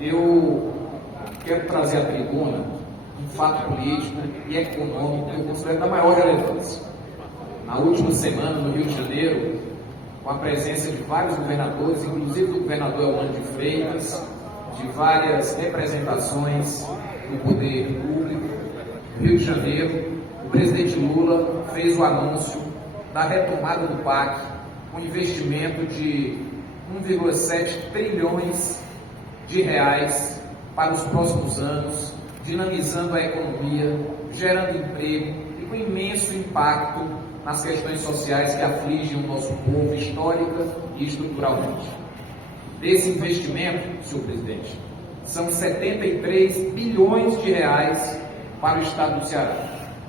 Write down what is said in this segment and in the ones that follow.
eu quero trazer à tribuna um fato político e econômico que eu considero da maior relevância. Na última semana, no Rio de Janeiro, com a presença de vários governadores, inclusive do governador Elmano de Freitas, de várias representações do poder público, no Rio de Janeiro, o presidente Lula fez o anúncio da retomada do PAC, com investimento de 1,7 trilhões de reais para os próximos anos, dinamizando a economia, gerando emprego e com imenso impacto nas questões sociais que afligem o nosso povo histórica e estruturalmente. Desse investimento, senhor presidente, são 73 bilhões de reais para o estado do Ceará.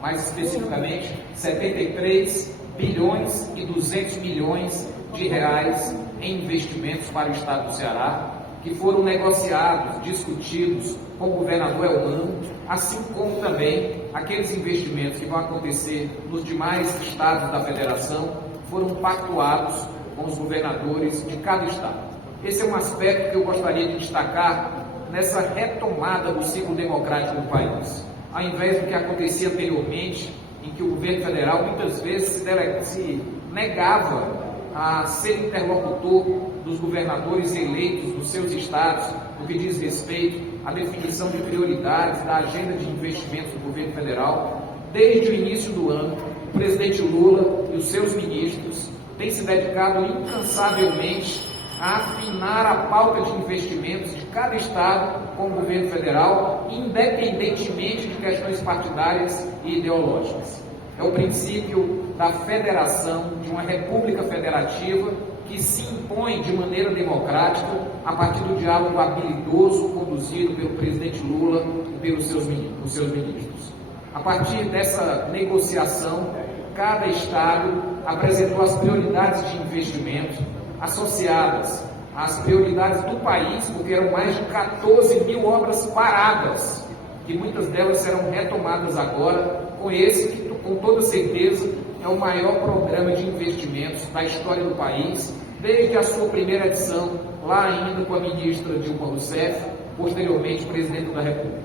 Mais especificamente, 73 bilhões e 200 milhões de reais em investimentos para o estado do Ceará, que foram negociados, discutidos com o governador Elmano, assim como também aqueles investimentos que vão acontecer nos demais estados da federação, foram pactuados com os governadores de cada estado. Esse é um aspecto que eu gostaria de destacar nessa retomada do ciclo democrático do país. Ao invés do que acontecia anteriormente, em que o governo federal muitas vezes se negava a ser interlocutor dos governadores eleitos dos seus estados, no que diz respeito à definição de prioridades da agenda de investimentos do governo federal. Desde o início do ano, o presidente Lula e os seus ministros têm se dedicado incansavelmente a afinar a pauta de investimentos de cada estado com o governo federal, independentemente de questões partidárias e ideológicas. É o princípio da federação, de uma república federativa que se impõe de maneira democrática a partir do diálogo habilidoso conduzido pelo presidente Lula e pelos seus ministros. A partir dessa negociação, cada estado apresentou as prioridades de investimento associadas às prioridades do país, porque eram mais de 14 mil obras paradas, que muitas delas serão retomadas agora, com esse que, com toda certeza, é o maior programa de investimentos da história do país, desde a sua primeira edição, lá ainda com a ministra Dilma Rousseff, posteriormente presidente da República.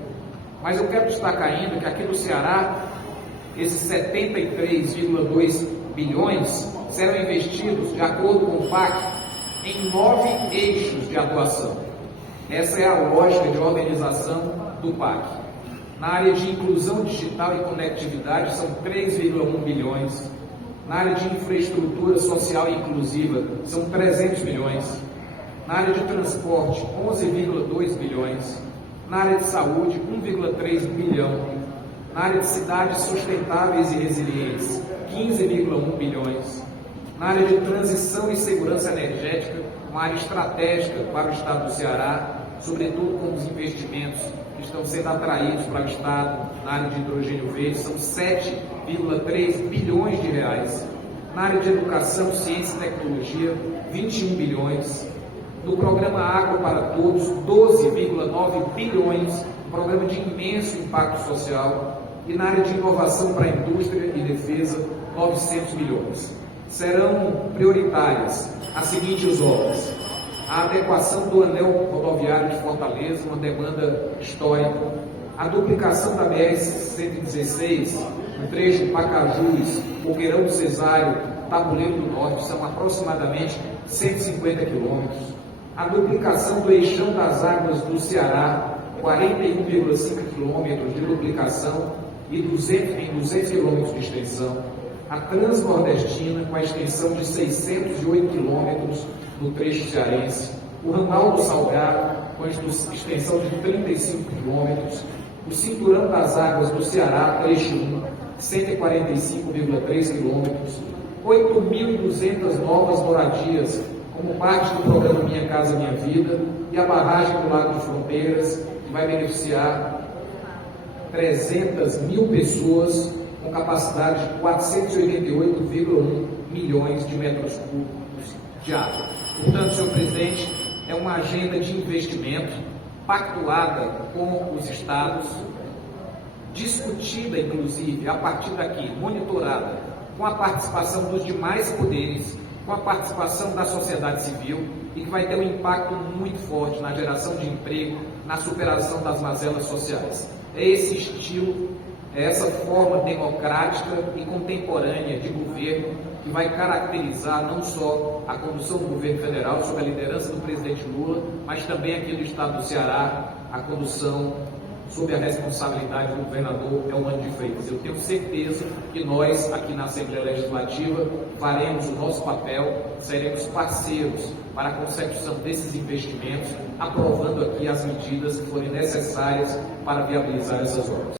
Mas eu quero destacar ainda que aqui no Ceará, esses 73,2 bilhões serão investidos, de acordo com o PAC, em 9 eixos de atuação. Essa é a lógica de organização do PAC. Na área de inclusão digital e conectividade são 3,1 bilhões. Na área de infraestrutura social e inclusiva são 300 milhões. Na área de transporte, 11,2 bilhões. Na área de saúde, 1,3 bilhão. Na área de cidades sustentáveis e resilientes, 15,1 bilhões. Na área de transição e segurança energética, uma área estratégica para o estado do Ceará, sobretudo com os investimentos que estão sendo atraídos para o estado na área de hidrogênio verde, são 7,3 bilhões de reais. Na área de educação, ciência e tecnologia, 21 bilhões. No programa Água para Todos, 12,9 bilhões, um programa de imenso impacto social. E na área de inovação para a indústria e defesa, 900 milhões. Serão prioritárias as seguintes obras: a adequação do anel rodoviário de Fortaleza, uma demanda histórica, a duplicação da BR-116, no trecho Pacajus, Boqueirão do Cesário, Tabuleiro do Norte, são aproximadamente 150 quilômetros, a duplicação do Eixão das Águas do Ceará, 41,5 quilômetros de duplicação e 200 quilômetros de extensão, a Transnordestina, com a extensão de 608 quilômetros no trecho cearense, o Ramal do Salgado, com a extensão de 35 quilômetros, o Cinturão das Águas do Ceará, trecho 1, 145,3 quilômetros, 8.200 novas moradias, como parte do programa Minha Casa Minha Vida, e a barragem do Lago de Fronteiras, que vai beneficiar 300 mil pessoas, com capacidade de 488,1 milhões de metros cúbicos de água. Portanto, senhor presidente, é uma agenda de investimento pactuada com os estados, discutida, inclusive, a partir daqui, monitorada, com a participação dos demais poderes, com a participação da sociedade civil e que vai ter um impacto muito forte na geração de emprego, na superação das mazelas sociais. É esse estilo, é essa forma democrática e contemporânea de governo que vai caracterizar não só a condução do governo federal sob a liderança do presidente Lula, mas também aqui no estado do Ceará, a condução sob a responsabilidade do governador Elmano de Freitas. Eu tenho certeza que nós, aqui na Assembleia Legislativa, faremos o nosso papel, seremos parceiros para a consecução desses investimentos, aprovando aqui as medidas que forem necessárias para viabilizar essas obras.